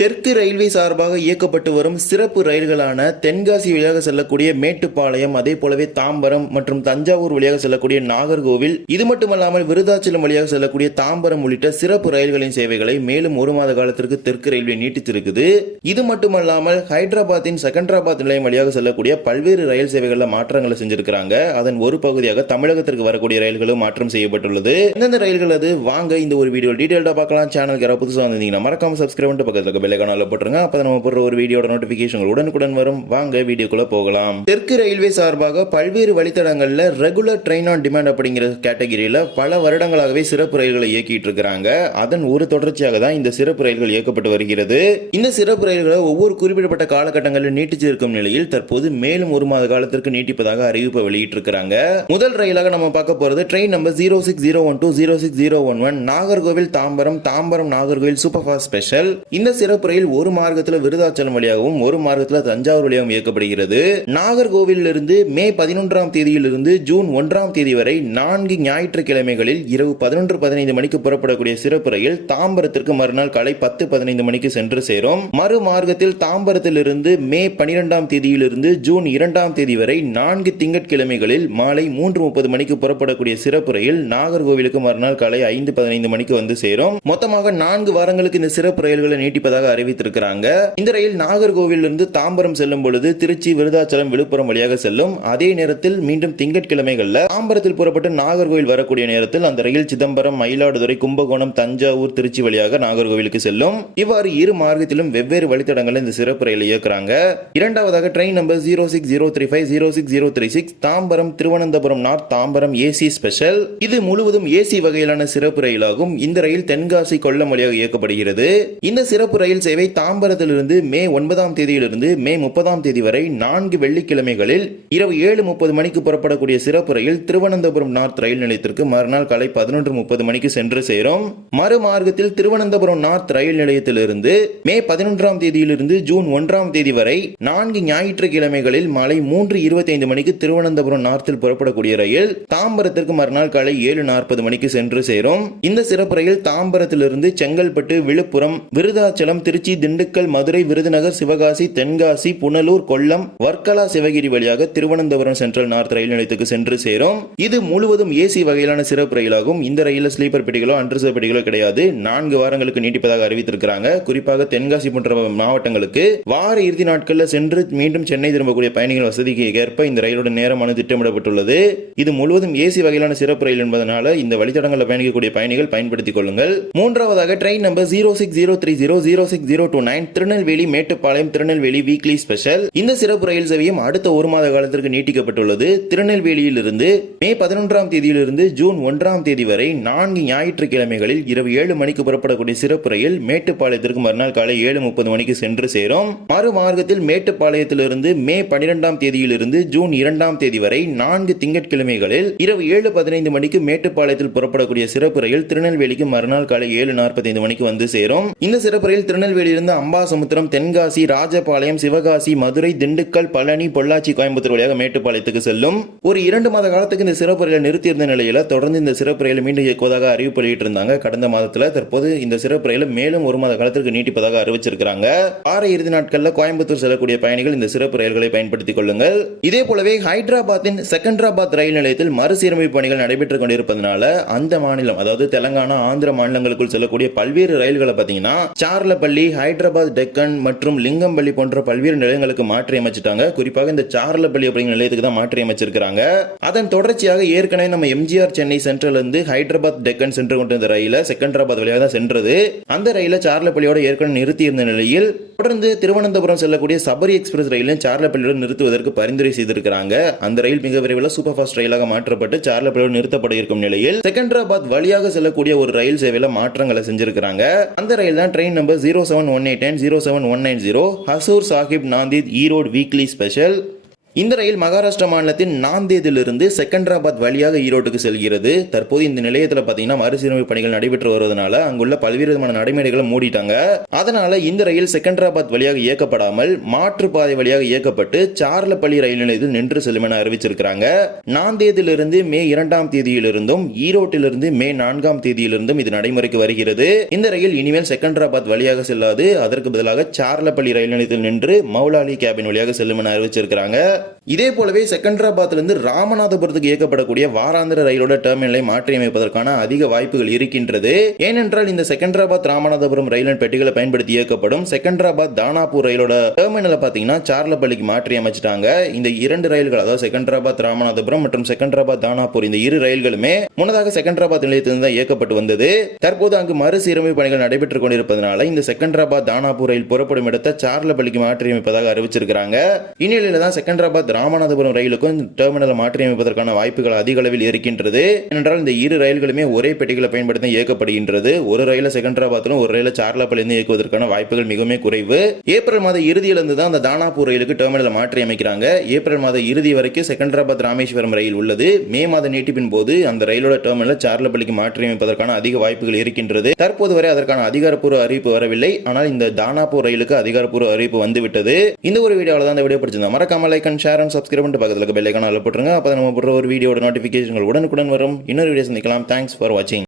தெற்கு ரயில்வே சார்பாக இயக்கப்பட்டு வரும் சிறப்பு ரயில்களான தென்காசி வழியாக செல்லக்கூடிய மேட்டுப்பாளையம் அதே போலவே தாம்பரம் மற்றும் தஞ்சாவூர் வழியாக செல்லக்கூடிய நாகர்கோவில் இது மட்டுமல்லாமல் விருதாச்சலம் வழியாக செல்லக்கூடிய தாம்பரம் உள்ளிட்ட சிறப்பு ரயில்களின் சேவைகளை மேலும் ஒரு மாத காலத்திற்கு தெற்கு ரயில்வே நீட்டித்திருக்குது. இது மட்டுமல்லாமல் ஹைதராபாத்தின் செகண்டராபாத் நிலையம் வழியாக செல்லக்கூடிய பல்வேறு ரயில் சேவைகளில் மாற்றங்களை செஞ்சிருக்கிறாங்க. அதன் ஒரு பகுதியாக தமிழகத்திற்கு வரக்கூடிய ரயில்களும் மாற்றம் செய்யப்பட்டுள்ளது. எந்தெந்த ரயில்கள் அது? வாங்க இந்த ஒரு வீடியோ டீடைல்டா பார்க்கலாம். சேனல் யாராவது புதுசாக வந்தீங்கன்னா மறக்காம சப்ஸ்கிரைப் பண்ணிட்டு பக்கத்தில் பெல்லைக்கான போட்டுருங்க. அப்போ நம்ம போடுற ஒரு வீடியோட நோட்டிஃபிகேஷன் உடனுக்குடன் வரும். வாங்க வீடியோக்குள்ள போகலாம். தெற்கு ரயில்வே சார்பாக பல்வேறு வழித்தடங்களில் ரெகுலர் ட்ரெயின் ஆன் டிமாண்ட் அப்படிங்கிற கேட்டகரியில பல வருடங்களாகவே சிறப்பு ரயில்களை இயக்கிட்டு இருக்கிறாங்க. அதன் ஒரு தொடர்ச்சியாக தான் இந்த சிறப்பு ரயில்கள் இயக்கப்பட்டு வருகிறது. இந்த சிறப்பு ரயில்களை ஒவ்வொரு குறிப்பிடப்பட்ட காலகட்டங்களில் நீட்டிச்சு இருக்கும் நிலையில் தற்போது மேலும் ஒரு மாத காலத்திற்கு நீட்டிப்பதாக அறிவிப்பை வெளியிட்டிருக்கிறாங்க முதல் ரயிலாக நம்ம பார்க்க போறது train number zero six zero one two zero six zero one one Nagercoil Tambaram Tambaram Nagercoil super fast special இந்த சிறப்பு ரயில் ஒரு மார்க்கத்தில் விருதாச்சலம் வழியாகவும் ஒரு மார்க்கத்தில் தஞ்சாவூர் வழியாகவும் இயக்கப்படுகிறது. நாகர்கோவிலிருந்து மே பதினொன்றாம் தேதியிலிருந்து ஜூன் ஒன்றாம் தேதி வரை நான்கு ஞாயிற்றுக்கிழமைகளில் இரவு பதினொன்று பதினைந்து மணிக்கு புறப்படக்கூடிய சிறப்பு ரயில் தாம்பரத்திற்கு மறுநாள் காலை பத்து பதினைந்து மணிக்கு சென்று சேரும். மறு மார்க்கத்தில் தாம்பரத்திலிருந்து மே பனிரெண்டாம் தேதியிலிருந்து ஜூன் இரண்டாம் தேதி வரை நான்கு திங்கட்கிழமைகளில் மாலை மூன்று முப்பது மணிக்கு புறப்படக்கூடிய சிறப்பு ரயில் நாகர்கோவிலுக்கு மறுநாள் காலை ஐந்து பதினைந்து மணிக்கு வந்து சேரும். மொத்தமாக நான்கு வாரங்களுக்கு இந்த சிறப்பு ரயில்களை நீட்டிப்பதாக அறிவித்திருக்கிறாங்க. இந்த ரயில் நாகர்கோவில் இருந்து தாம்பரம் செல்லும் பொழுது திருச்சி விருதாச்சலம் விழுப்புரம் வழியாக செல்லும். அதே நேரத்தில் மீண்டும் திங்கட்கிழமைகள்ல தாம்பரத்தில் புறப்பட்டு நாகர்கோவில் வரக்கூடிய நேரத்தில் அந்த ரயில் சிதம்பரம் மயிலாடுதுறை கும்பகோணம் தஞ்சாவூர் திருச்சி வழியாக நாகர்கோவிலுக்கு செல்லும். இவ்வாறு இரு மார்க்கத்திலும் வெவ்வேறு வழித்தடங்களில் இந்த சிறப்பு ரயில் இயக்குறாங்க. இரண்டாவதாக train number zero six zero three five zero six zero three six Tambaram Thiruvananthapuram north Tambaram AC special இது முழுவதும் ஏசி வகையிலான சிறப்பு ரயிலாகும். இந்த ரயில் தென்காசி கொல்லம் வழியாக இயக்கப்படுகிறது. இந்த சிறப்பு ரயில் சேவை தாம்பரத்திலிருந்து மே ஒன்பதாம் தேதியிலிருந்து மே முப்பதாம் தேதி வரை நான்கு வெள்ளிக்கிழமைகளில் இரவு ஏழு முப்பது மணிக்கு புறப்படக்கூடிய சிறப்பு ரயில் திருவனந்தபுரம் நார்த் ரயில் நிலையத்திற்கு மறுநாள் காலை பதினொன்று முப்பது மணிக்கு சென்று சேரும். மறுமார்க்கத்தில் திருவனந்தபுரம் நார்த் ரயில் நிலையத்திலிருந்து மே பதினொன்றாம் தேதியிலிருந்து ஜூன் ஒன்றாம் தேதி வரை நான்கு ஞாயிற்றுக்கிழமைகளில் மாலை மூன்று இருபத்தி ஐந்து மணிக்கு திருவனந்தபுரம் நார்த்தில் புறப்படக்கூடிய ரயில் தாம்பரத்திற்கு மறுநாள் காலை ஏழு நாற்பது மணிக்கு சென்று சேரும். இந்த சிறப்பு ரயில் தாம்பரத்திலிருந்து செங்கல்பட்டு விழுப்புரம் விருதாச்சலம் திருச்சி திண்டுக்கல் மதுரை விருதுநகர் சிவகாசி தென்காசி புனலூர் கொல்லம் வர்க்கலா சிவகிரி வழியாக திருவனந்தபுரம் சென்ட்ரல் நார்த் ரயில் நிலையத்துக்கு சென்று சேரும். இது முழுவதும் ஏசி வகையிலான சிறப்பு ரயிலாகும். இந்த ரயிலில் ஸ்லீப்பர் பெட்டிகளோ அன்ரிசர்வ் பெட்டிகளோ கிடையாது. நான்கு வாரங்களுக்கு நீட்டிப்பதாக அறிவித்திருக்கிறாங்க. குறிப்பாக தென்காசி போன்ற மாவட்டங்களுக்கு வார இறுதி நாட்களில் சென்று மீண்டும் சென்னை திரும்பக்கூடிய பயணிகள் வசதிக்கு ஏற்ப இந்த ரயிலோட நேரமானது திட்டமிடப்பட்டுள்ளது. இது முழுவதும் ஏசி வகையிலான சிறப்பு ரயில் என்பதனால இந்த வழித்தடங்களில் பயணிக்கக்கூடிய பயணிகள் பயன்படுத்திக் கொள்ளுங்கள். மூன்றாவதாக train number zero six zero three zero zero six zero two nine Tirunelveli Mettupalayam Tirunelveli weekly special இந்த சிறப்பு ரயில் சேவையும் அடுத்த ஒரு மாத காலத்திற்கு நீட்டிக்கப்பட்டுள்ளது. திருநெல்வேலியிலிருந்து மே பதினொன்றாம் தேதியிலிருந்து ஜூன் ஒன்றாம் தேதி வரை நான்கு ஞாயிற்றுக்கிழமைகளில் இரவு ஏழு மணிக்கு புறப்படக்கூடிய சிறப்பு ரயில் மேட்டுப்பாளையத்திற்கு மறுநாள் காலை ஏழு முப்பது மணிக்கு சென்று சேரும். மறு மார்க்கத்தில் மேட்டுப்பாளையத்திலிருந்து மே பனிரெண்டாம் தேதியிலிருந்து ஜூன் இரண்டாம் தேதி வரை நான்கு திங்கட்கிழமைகளில் இரவு ஏழு பதினைந்து மணிக்கு மேட்டுப்பாளையத்தில் புறப்படக்கூடிய சிறப்பு ரயில் திருநெல்வேலிக்கு மறுநாள் காலை ஏழு நாற்பத்தைந்து மணிக்கு வந்து சேரும். இந்த சிறப்பு ரயில் திருநெல்வேலி திருநெல்வேலியிலிருந்து அம்பாசமுத்திரம் தென்காசி ராஜபாளையம் சிவகாசி மதுரை திண்டுக்கல் பழனி பொள்ளாச்சி கோயம்புத்தூர் வழியாக மேட்டுப்பாளையத்துக்கு செல்லும். ஒரு இரண்டு மாத காலத்துக்கு இந்த சிறப்பு ரயிலை நிறுத்தியிருந்த நிலையில் தொடர்ந்து இந்த சிறப்பு ரயிலை மீண்டும் இயக்குவதாக அறிவிப்பு வெளியிட்டிருந்தாங்க கடந்த மாதத்தில் தற்போது இந்த சிறப்பு ரயிலை மேலும் ஒரு மாத காலத்திற்கு நீட்டிப்பதாக அறிவிச்சிருக்கிறாங்க. வார இறுதி நாட்களில் கோயம்புத்தூர் செல்லக்கூடிய பயணிகள் இந்த சிறப்பு ரயில்களை பயன்படுத்திக் கொள்ளுங்கள். இதே போலவே ஹைதராபாத்தின் செகண்டராபாத் ரயில் நிலையத்தில் மறுசீரமைப்பு பணிகள் நடைபெற்றுக் கொண்டிருப்பதனால அந்த மாநிலம் அதாவது தெலங்கானா ஆந்திர மாநிலங்களுக்குள் செல்லக்கூடிய பல்வேறு ரயில்களை பார்த்தீங்கன்னா சார்லப்பள்ளி ஹைதராபாத் டெக்கன் மற்றும் லிங்கம்பள்ளி போன்ற பல்வேறு நிலையங்களுக்கு மாற்றி அமைச்சிட்டாங்க. குறிப்பாக இந்த சார்லப்பள்ளி அப்படிங்கிற நிலையத்துக்கு தான் மாற்றி அமைச்சிருக்காங்க அதன் தொடர்ச்சியாக ஏற்கனவே நம்ம எம்ஜிஆர் சென்னை சென்ட்ரல் இருந்து ஹைதராபாத் டெக்கன் சென்று கொண்டிருந்த ரயில செகண்டராபாத் வழியாக தான் சென்றது. அந்த ரயில சார்லப்பள்ளியோட ஏற்கனவே நிறுத்தி இருந்த நிலையில் தொடர்ந்து திருவனந்தபுரம் செல்லக்கூடிய சபரி எக்ஸ்பிரஸ் ரயிலும் சார்லப்பள்ளியோடு நிறுத்துவதற்கு பரிந்துரை செய்திருக்கிறாங்க. அந்த ரயில் மிக விரைவில் சூப்பர் ஃபாஸ்ட் ரயிலாக மாற்றப்பட்டு சார்லப்பள்ளியோடு நிறுத்தப்பட இருக்கும் நிலையில் செகண்டராபாத் வழியாக செல்லக்கூடிய ஒரு ரயில் சேவையில மாற்றங்களை செஞ்சிருக்கிறாங்க. அந்த ரயில் தான் train number zero zero seven one eight nine zero seven one nine zero Hazur Sahib Nanded Erode weekly special இந்த ரயில் மகாராஷ்டிரா மாநிலத்தின் நாந்தேதிலிருந்து செகண்டராபாத் வழியாக ஈரோட்டுக்கு செல்கிறது. தற்போது இந்த நிலையத்தில் பார்த்தீங்கன்னா மறுசீரமைப்பு பணிகள் நடைபெற்று வருவதனால அங்குள்ள பல்வேறு விதமான நடைமுறைகளை மூடிட்டாங்க. அதனால இந்த ரயில் செகண்டராபாத் வழியாக இயக்கப்படாமல் மாற்றுப்பாதை வழியாக இயக்கப்பட்டு சார்லப்பள்ளி ரயில் நிலையத்தில் நின்று செல்லும் என அறிவிச்சிருக்கிறாங்க. நாந்தேதிலிருந்து மே இரண்டாம் தேதியிலிருந்தும் ஈரோட்டிலிருந்து மே நான்காம் தேதியிலிருந்தும் இது நடைமுறைக்கு வருகிறது. இந்த ரயில் இனிமேல் செகண்டராபாத் வழியாக செல்லாது. அதற்கு பதிலாக சார்லப்பள்ளி ரயில் நிலையத்தில் நின்று மௌலாலி கேபின் வழியாக செல்லும் என அறிவிச்சிருக்கிறாங்க. that இதே போலவே செகண்டராபாத்திலிருந்து ராமநாதபுரத்துக்கு இயக்கப்படக்கூடிய வாராந்திர ரயிலோட டெர்மினலை மாற்றியமைப்பதற்கான அதிக வாய்ப்புகள் இருக்கின்றது. ஏனென்றால் இந்த செகண்டராபாத் ராமநாதபுரம் ரயிலின் பெட்டிகளை பயன்படுத்தி இயக்கப்படும் செகண்டராபாத் தானாப்பூர் ரயிலோட டெர்மினலை பார்த்தீங்கன்னா சார்லப்பள்ளிக்கு மாற்றி அமைச்சிட்டாங்க. இந்த இரண்டு ரயில்கள் அதாவது செகண்டராபாத் ராமநாதபுரம் மற்றும் செகண்டராபாத் தானாப்பூர் இந்த இரு ரயில்களுமே முன்னதாக செகண்டராபாத் நிலையத்திலிருந்து தான் இயக்கப்பட்டு வந்தது. தற்போது அங்கு மறுசீரமைப்பு பணிகள் நடைபெற்றுக் கொண்டிருப்பதனால இந்த செகண்டராபாத் தானாப்பூர் ரயில் புறப்படும் இடத்தை சார்லப்பள்ளிக்கு மாற்றியமைப்பதாக அறிவிச்சிருக்கிறாங்க. இந்நிலையில தான் செகண்டராபாத் ராமநாதபுரம் ரயிலுக்கும் டெர்மினலை மாற்றியமைப்பதற்கான வாய்ப்புகள் அதிக அளவில் இருக்கின்றது. ஏனென்றால் இந்த இரு ரயில்களுமே ஒரே பெட்டிகளை பயன்படுத்தி இயக்கப்படுகின்றது. ஒரு ரயில செகண்டராபாத்திலும் ஒரு ரயில சார்லாப்பிலிருந்து இயக்குவதற்கான வாய்ப்புகள் மிகவும் குறைவு. ஏப்ரல் மாத இறுதியிலிருந்து தான் அந்த தானாப்பூர் ரயிலுக்கு டெர்மினலை மாற்றி அமைக்கிறாங்க ஏப்ரல் மாத இறுதி வரைக்கும் செகண்டராபாத் ராமேஸ்வரம் ரயில் உள்ளது. மே மாத நீட்டிப்பின் போது அந்த ரயிலோட டெர்மினலை சார்லப்பள்ளிக்கு மாற்றியமைப்பதற்கான அதிக வாய்ப்புகள் இருக்கின்றது. தற்போது வரை அதற்கான அதிகாரப்பூர்வ அறிவிப்பு வரவில்லை. ஆனால் இந்த தானாப்பூர் ரயிலுக்கு அதிகாரப்பூர்வ அறிவிப்பு வந்துவிட்டது. இந்த ஒரு வீடியோவில் தான் இந்த வீடியோ பிடிச்சிருந்தா மறக்காம like and share and subscribe பண்ணிட்டு பக்கத்தில் பெல் ஐக்கான போட்டுருங்க. அப்போ நம்ம போடுற ஒரு வீடியோட நோட்டிஃபிகேஷன்கள் உடனுக்குடன் வரும். இன்னொரு வீடியோ சந்திக்கலாம். தேங்க்ஸ் ஃபார் வாட்சிங்